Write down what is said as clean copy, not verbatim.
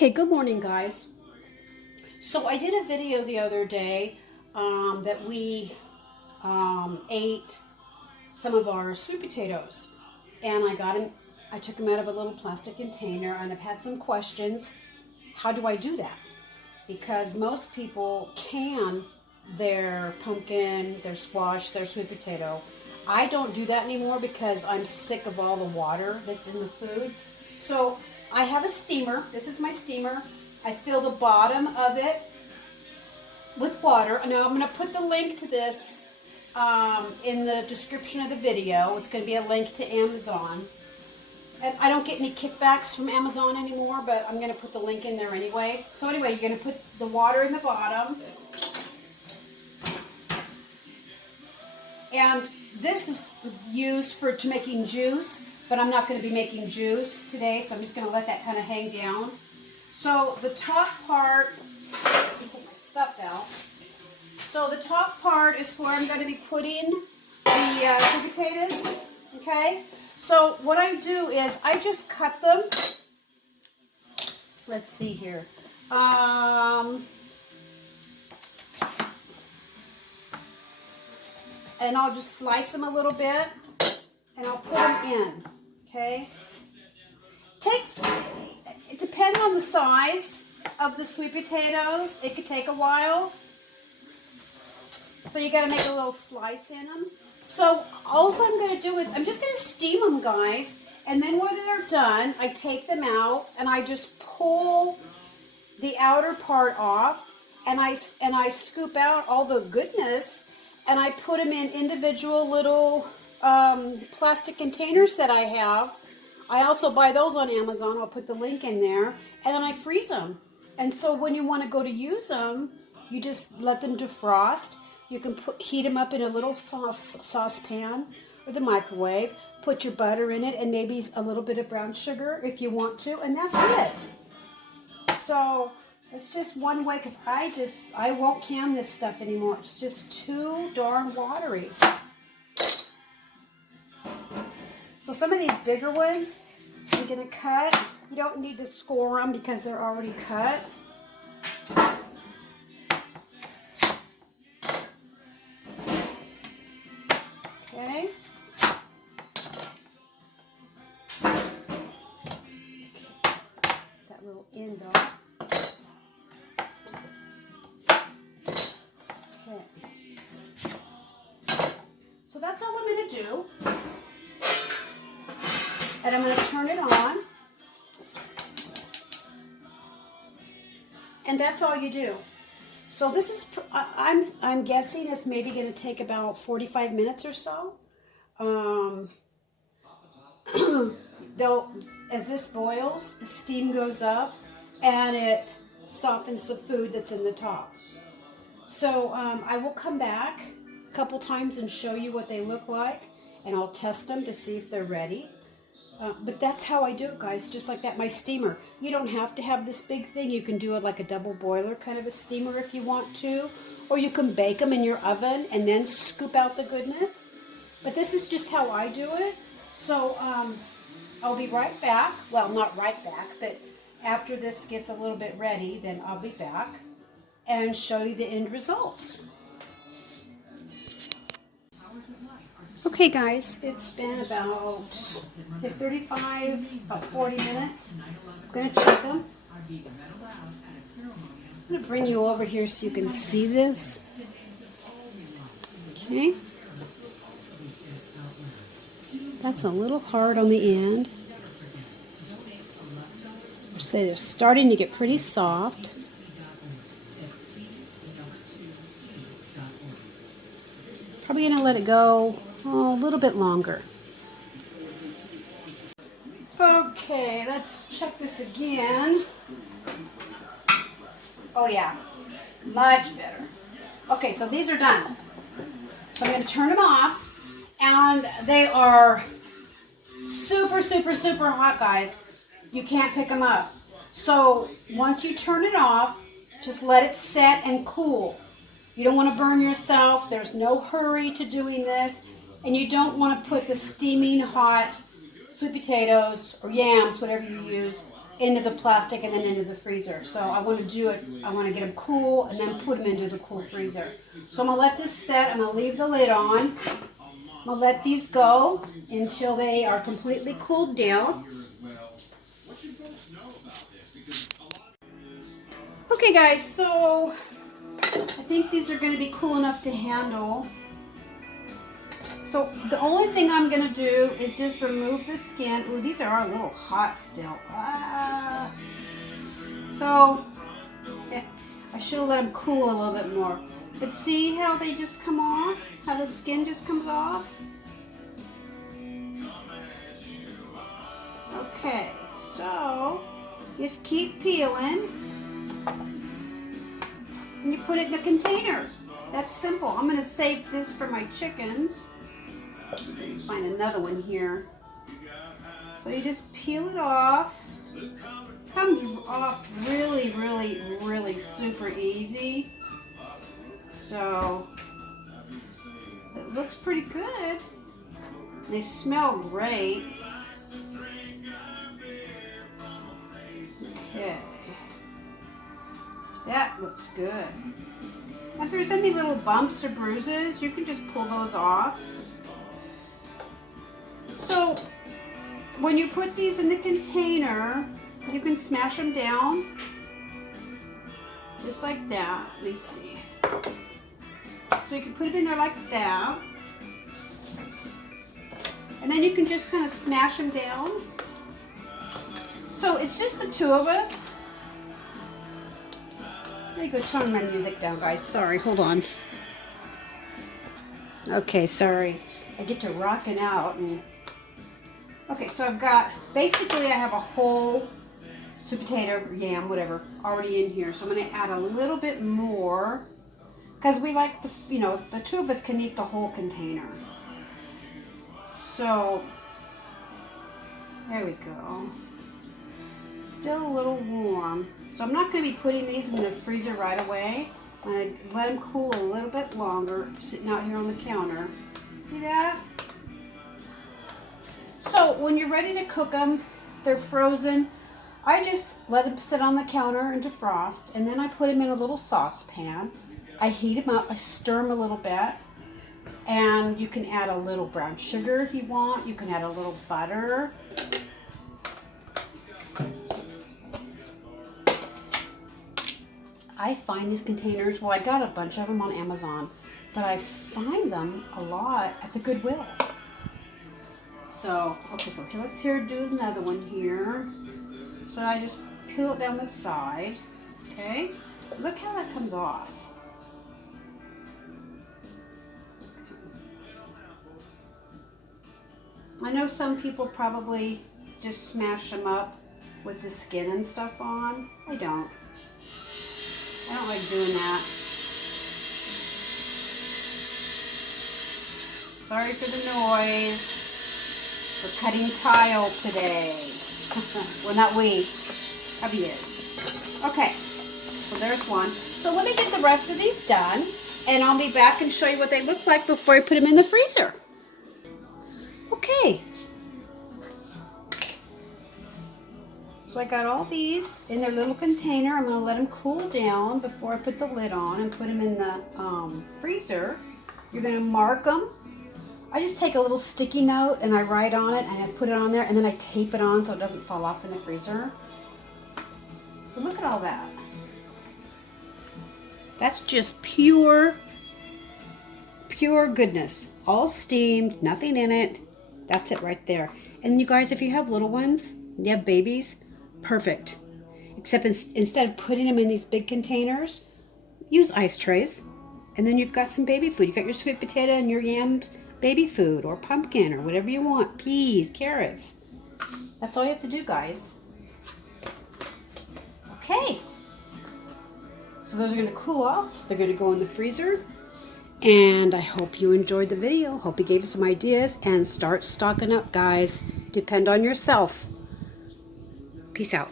Okay, good morning, guys. So I did a video the other day that we ate some of our sweet potatoes, and I took them out of a little plastic container, and I've had some questions. How do I do that? Because most people can their pumpkin, their squash, their sweet potato. I don't do that anymore because I'm sick of all the water that's in the food. So I have a steamer. This is my steamer. I fill the bottom of it with water. Now I'm going to put the link to this in the description of the video. It's going to be a link to Amazon. And I don't get any kickbacks from Amazon anymore, but I'm going to put the link in there anyway. So anyway, you're going to put the water in the bottom. And this is used to making juice, but I'm not going to be making juice today, so I'm just going to let that kind of hang down. So the top part, let me take my stuff out. So the top part is where I'm going to be putting the sweet potatoes, okay? So what I do is I just cut them. Let's see here. And I'll just slice them a little bit, and I'll put them in, okay? It depends on the size of the sweet potatoes. It could take a while. So you got to make a little slice in them. So all I'm going to do is I'm just going to steam them, guys. And then when they're done, I take them out and I just pull the outer part off, and I scoop out all the goodness, and I put them in individual little plastic containers that I have. I also buy those on Amazon. I'll put the link in there. And then I freeze them. And so when you want to go to use them, you just let them defrost. You can heat them up in a little saucepan or the microwave. Put your butter in it and maybe a little bit of brown sugar if you want to. And that's it. So it's just one way, because I won't can this stuff anymore. It's just too darn watery. So some of these bigger ones, you're going to cut. You don't need to score them because they're already cut. Okay. That little end off. Okay. So that's all I'm going to do. And I'm going to turn it on. And that's all you do. So this is, I'm guessing it's maybe going to take about 45 minutes or so. As this boils, the steam goes up and it softens the food that's in the top. So I will come back a couple times and show you what they look like, and I'll test them to see if they're ready. But that's how I do it, guys, just like that. My steamer, you don't have to have this big thing. You can do it like a double boiler kind of a steamer if you want to, or you can bake them in your oven and then scoop out the goodness. But this is just how I do it. So I'll be right back. Well, not right back, but after this gets a little bit ready, then I'll be back and show you the end results. Okay, guys, it's been about, say, 40 minutes. I'm going to check them. I'm going to bring you over here so you can see this. Okay. That's a little hard on the end. So they're starting to get pretty soft. Probably going to let it go a little bit longer. Okay, let's check this again. Oh yeah, much better. Okay, so these are done. So I'm going to turn them off, and they are super, super, super hot, guys. You can't pick them up. So once you turn it off, just let it set and cool. You don't want to burn yourself. There's no hurry to doing this. And you don't want to put the steaming hot sweet potatoes or yams, whatever you use, into the plastic and then into the freezer. So I want to do it, I want to get them cool and then put them into the cool freezer. So I'm going to let this set, I'm going to leave the lid on. I'm going to let these go until they are completely cooled down. Okay guys, so I think these are going to be cool enough to handle. So the only thing I'm going to do is just remove the skin. Ooh, these are a little hot still. So I should have let them cool a little bit more. But see how they just come off? How the skin just comes off? Okay, so just keep peeling. And you put it in the container. That's simple. I'm going to save this for my chickens. Find another one here. So you just peel it off. Comes off really, really, really super easy. So it looks pretty good. They smell great. Okay. That looks good. If there's any little bumps or bruises, you can just pull those off. So when you put these in the container, you can smash them down just like that. Let me see. So you can put it in there like that. And then you can just kind of smash them down. So it's just the two of us. Let me go turn my music down, guys. Sorry, hold on. Okay, sorry. I get to rocking out. Okay, so I've got, basically I have a whole sweet potato, yam, whatever, already in here. So I'm going to add a little bit more because we like, the two of us can eat the whole container. So, there we go. Still a little warm. So I'm not going to be putting these in the freezer right away. I'm going to let them cool a little bit longer, sitting out here on the counter. See that? So when you're ready to cook them, they're frozen. I just let them sit on the counter and defrost, and then I put them in a little saucepan. I heat them up, I stir them a little bit, and you can add a little brown sugar if you want. You can add a little butter. I find these containers, well, I got a bunch of them on Amazon, but I find them a lot at the Goodwill. So, okay, so let's do another one here. So I just peel it down the side, okay? Look how that comes off. I know some people probably just smash them up with the skin and stuff on. I don't like doing that. Sorry for the noise. We're cutting tile today. Well, not we. Hubby is. Okay, so there's one. So let me get the rest of these done, and I'll be back and show you what they look like before I put them in the freezer. Okay. So I got all these in their little container. I'm going to let them cool down before I put the lid on and put them in the freezer. You're going to mark them. I just take a little sticky note and I write on it and I put it on there and then I tape it on so it doesn't fall off in the freezer. But look at all that. That's just pure goodness. All steamed, nothing in it. That's it right there. And you guys, if you have little ones, you have babies, perfect. Except instead of putting them in these big containers, use ice trays. And then you've got some baby food. You got your sweet potato and your yams, baby food, or pumpkin, or whatever you want. Peas, carrots. That's all you have to do, guys. Okay. So those are going to cool off. They're going to go in the freezer. And I hope you enjoyed the video. Hope it gave you some ideas. And start stocking up, guys. Depend on yourself. Peace out.